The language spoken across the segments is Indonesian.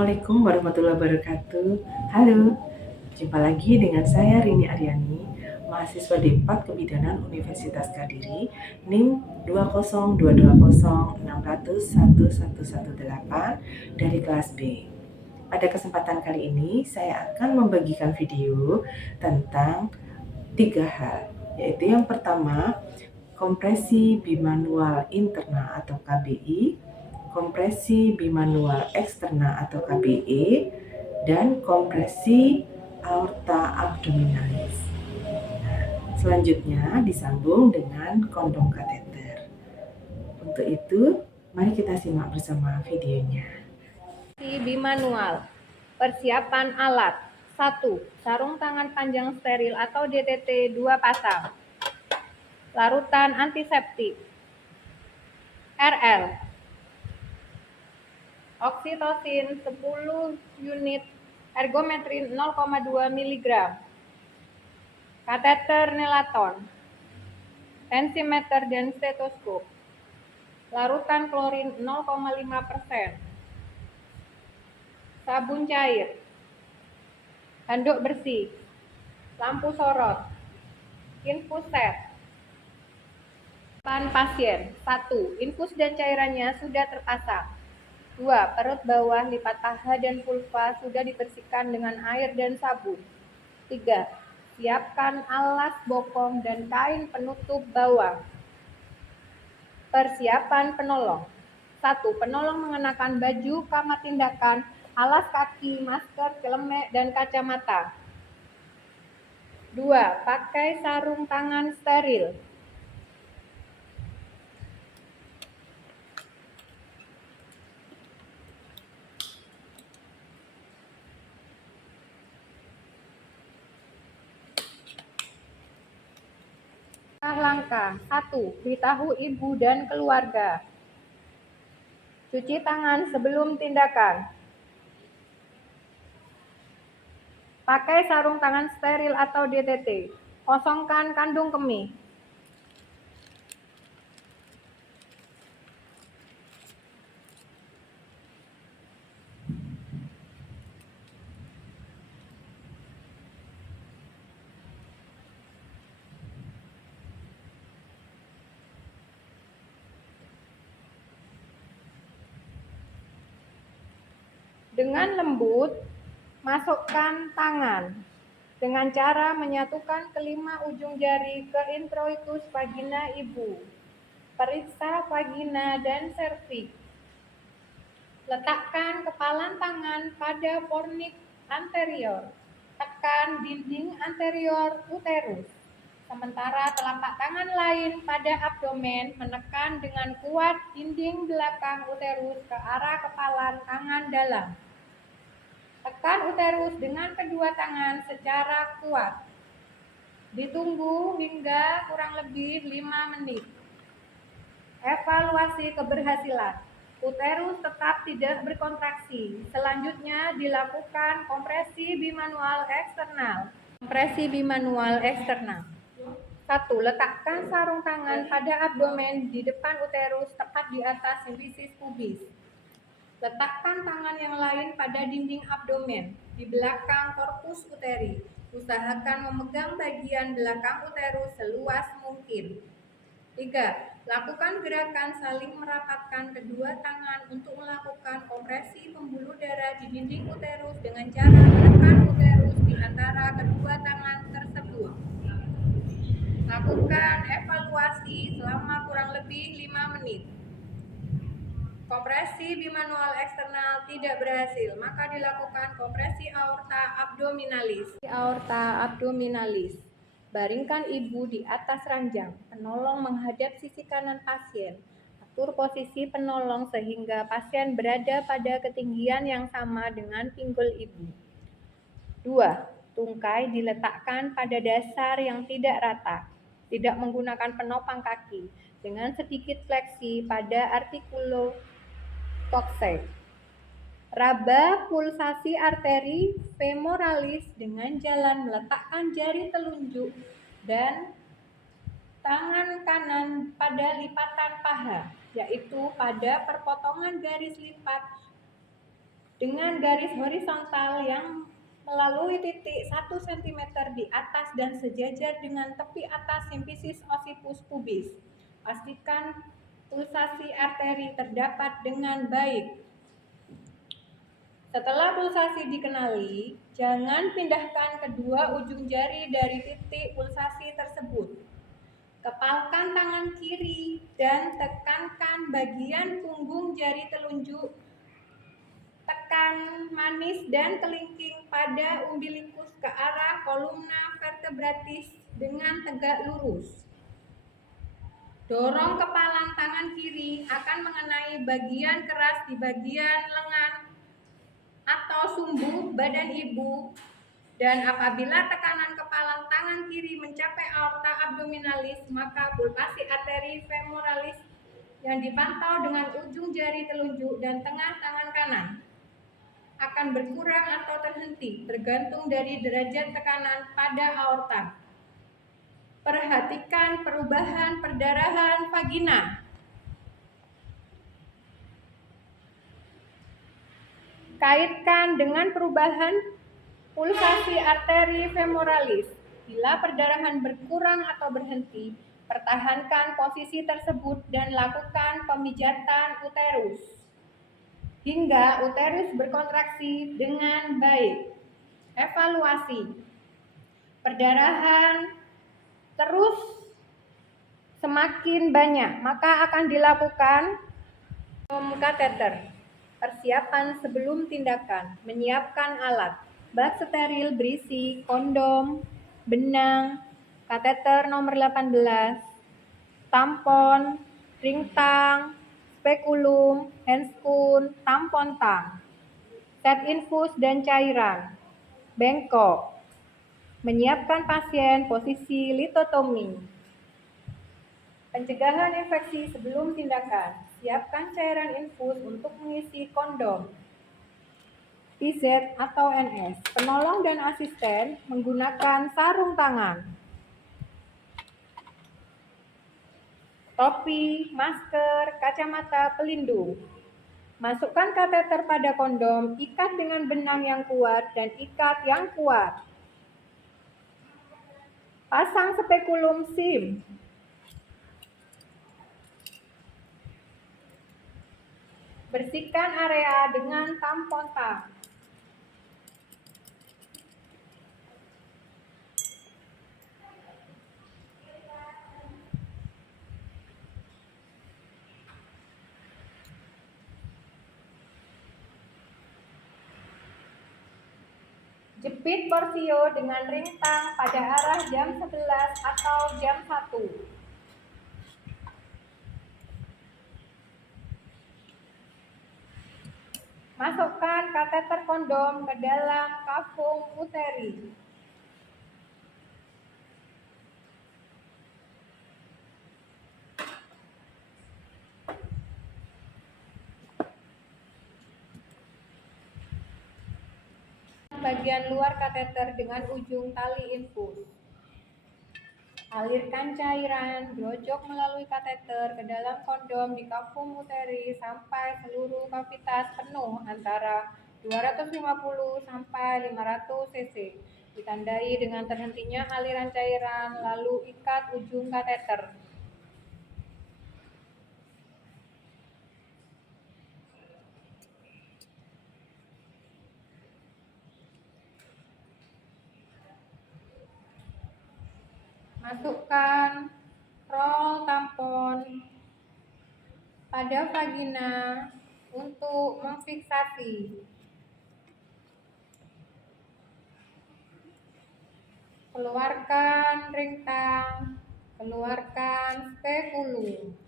Assalamualaikum warahmatullahi wabarakatuh. Halo, jumpa lagi dengan saya Rini Aryani, mahasiswa D4 Kebidanan Universitas Kediri, NIM 20220601118 dari kelas B. Pada kesempatan kali ini, saya akan membagikan video tentang 3 hal, yaitu yang pertama, kompresi bimanual interna atau KBI, kompresi bimanual eksterna atau KBE, dan kompresi aorta abdominalis. Selanjutnya disambung dengan kondom kateter. Untuk itu, mari kita simak bersama videonya. Bimanual. Persiapan alat. 1. Sarung tangan panjang steril atau DTT 2 pasang. Larutan antiseptik. RL. Oksitosin 10 unit, ergometrin 0,2 mg. Kateter nelaton. Tensimeter dan stetoskop. Larutan klorin 0,5%. Sabun cair. Handuk bersih. Lampu sorot. Infus set. Pasien. 1. Infus dan cairannya sudah terpasang. 2. Perut bawah, lipat paha dan vulva sudah dibersihkan dengan air dan sabun. 3. Siapkan alas bokong dan kain penutup bawah. Persiapan penolong. 1. Penolong mengenakan baju kamar tindakan, alas kaki, masker, celemek, dan kacamata. 2. Pakai sarung tangan steril. Langkah 1. Beritahu ibu dan keluarga. Cuci tangan sebelum tindakan. Pakai sarung tangan steril atau DTT. Kosongkan kandung kemih. Dengan lembut, masukkan tangan dengan cara menyatukan kelima ujung jari ke introitus vagina ibu. Periksa vagina dan serviks. Letakkan kepalan tangan pada fornix anterior. Tekan dinding anterior uterus. Sementara telapak tangan lain pada abdomen menekan dengan kuat dinding belakang uterus ke arah kepalan tangan dalam. Tekan uterus dengan kedua tangan secara kuat. Ditunggu hingga kurang lebih 5 menit. Evaluasi keberhasilan. Uterus tetap tidak berkontraksi. Selanjutnya dilakukan kompresi bimanual eksternal. Kompresi bimanual eksternal. 1. Letakkan sarung tangan pada abdomen di depan uterus tepat di atas cervix pubis. Letakkan tangan yang lain pada dinding abdomen, di belakang korpus uteri. Usahakan memegang bagian belakang uterus seluas mungkin. 3. Lakukan gerakan saling merapatkan kedua tangan untuk melakukan kompresi pembuluh darah di dinding uterus dengan cara menekan uterus di antara kedua tangan tersebut. Lakukan evaluasi selama kurang lebih 5 menit. Kompresi bimanual eksternal tidak berhasil, maka dilakukan kompresi aorta abdominalis. Aorta abdominalis. Baringkan ibu di atas ranjang. Penolong menghadap sisi kanan pasien. Atur posisi penolong sehingga pasien berada pada ketinggian yang sama dengan pinggul ibu. 2. Tungkai diletakkan pada dasar yang tidak rata. Tidak menggunakan penopang kaki. Dengan sedikit fleksi pada artikulo coxae. Raba pulsasi arteri femoralis dengan jalan meletakkan jari telunjuk dan tangan kanan pada lipatan paha, yaitu pada perpotongan garis lipat dengan garis horizontal yang melalui titik 1 cm di atas dan sejajar dengan tepi atas simfisis occiput pubis. Pastikan pulsasi arteri terdapat dengan baik. Setelah pulsasi dikenali, jangan pindahkan kedua ujung jari dari titik pulsasi tersebut. Kepalkan tangan kiri dan tekankan bagian punggung jari telunjuk. Tekan manis dan kelingking pada umbilikus ke arah kolumna vertebratis dengan tegak lurus. Dorong kepalan tangan kiri akan mengenai bagian keras di bagian lengan atau sumbu badan ibu, dan apabila tekanan kepalan tangan kiri mencapai aorta abdominalis, maka pulsasi arteri femoralis yang dipantau dengan ujung jari telunjuk dan tengah tangan kanan akan berkurang atau terhenti tergantung dari derajat tekanan pada aorta. Perhatikan perubahan perdarahan vagina. Kaitkan dengan perubahan pulsasi arteri femoralis. Bila perdarahan berkurang atau berhenti, pertahankan posisi tersebut dan lakukan pemijatan uterus hingga uterus berkontraksi dengan baik. Evaluasi. Perdarahan terus semakin banyak, maka akan dilakukan kateter. Persiapan sebelum tindakan: menyiapkan alat, bak steril berisi kondom, benang, kateter nomor 18, tampon, ring tang, spekulum, handscoon, tampon tang, set infus dan cairan, bengkok. Menyiapkan pasien posisi litotomi. Pencegahan infeksi sebelum tindakan. Siapkan cairan infus untuk mengisi kondom, PZ atau NS. Penolong dan asisten menggunakan sarung tangan, topi, masker, kacamata pelindung. Masukkan kateter pada kondom, ikat dengan benang yang kuat dan ikat yang kuat. Pasang spekulum SIM. Bersihkan area dengan tampon tang. Jepit porsio dengan ring tang pada arah jam 11 atau jam 1. Masukkan kateter kondom ke dalam kafum uteri. Bagian luar kateter dengan ujung tali infus. Alirkan cairan grojok melalui kateter ke dalam kondom di kafum uteri sampai seluruh kavitas penuh antara 250 sampai 500 cc. Ditandai dengan terhentinya aliran cairan, lalu ikat ujung kateter. Masukkan roll tampon pada vagina untuk memfiksasi. Keluarkan ring tang, keluarkan spekulum.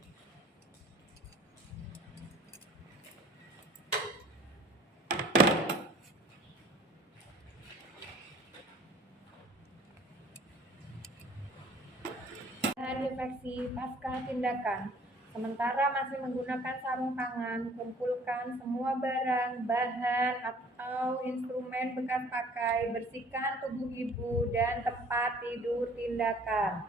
Infeksi pasca tindakan. Sementara masih menggunakan sarung tangan, kumpulkan semua barang, bahan, atau instrumen bekas pakai. Bersihkan tubuh ibu dan tempat tidur tindakan.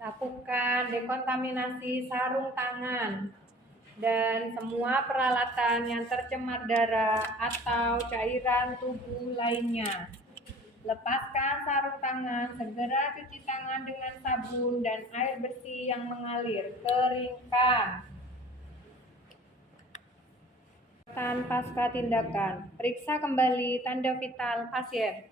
Lakukan dekontaminasi sarung tangan. dan semua peralatan yang tercemar darah atau cairan tubuh lainnya. Lepaskan sarung tangan, segera cuci tangan dengan sabun dan air bersih yang mengalir, keringkan. Pasca tindakan, periksa kembali tanda vital pasien.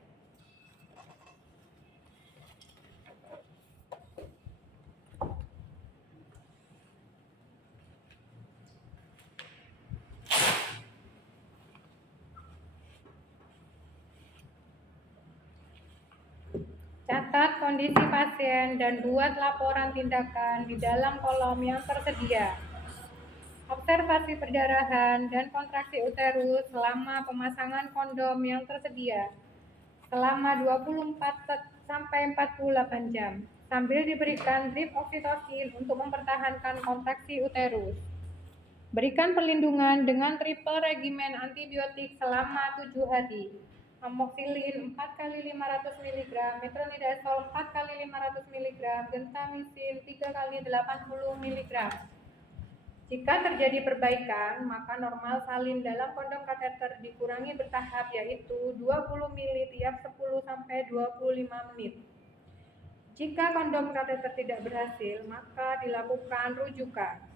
Catat kondisi pasien dan buat laporan tindakan di dalam kolom yang tersedia. Observasi perdarahan dan kontraksi uterus selama pemasangan kondom yang tersedia selama 24-48 jam sambil diberikan drip oksitosin untuk mempertahankan kontraksi uterus. Berikan perlindungan dengan triple regimen antibiotik selama 7 hari. Amoxicillin 4 kali 500 mg, metronidazole 4 kali 500 mg, gentamicin 3 kali 80 mg. Jika terjadi perbaikan, maka normal salin dalam kondom kateter dikurangi bertahap, yaitu 20 ml tiap 10-25 menit. Jika kondom kateter tidak berhasil, maka dilakukan rujukan.